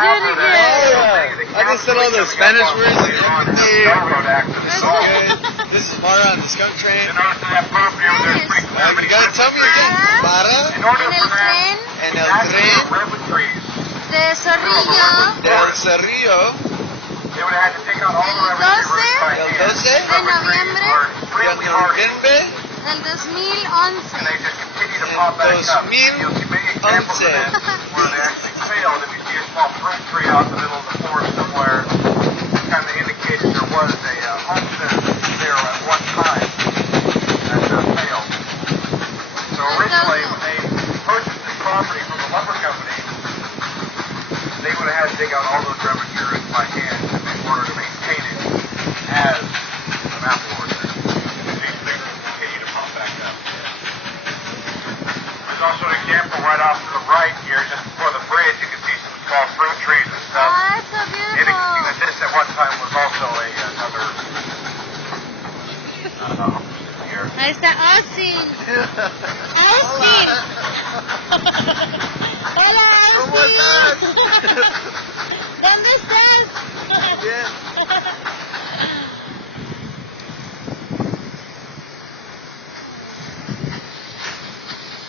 do it again. I just said all those Spanish words and everything. This is good. This is Mara on the Skunk train. You gotta tell me again. Mara En el tren en el tren de Zorrillo del Cerrillo el 12 el 12 de noviembre de noviembre del 2011. en 2011. They would have had to dig out all those rubber materials by hand in order to maintain it as an apple orchard. These things will continue to pump back up. There's also an example right off to the right here, just before the bridge. You can see some small fruit trees and stuff. Oh, that's so beautiful. Indicating that this at one time was also another. Here. Ahí está Ozzy. Ozzy. Hola, ¿Cómo Ozzy. estás? ¿Dónde estás?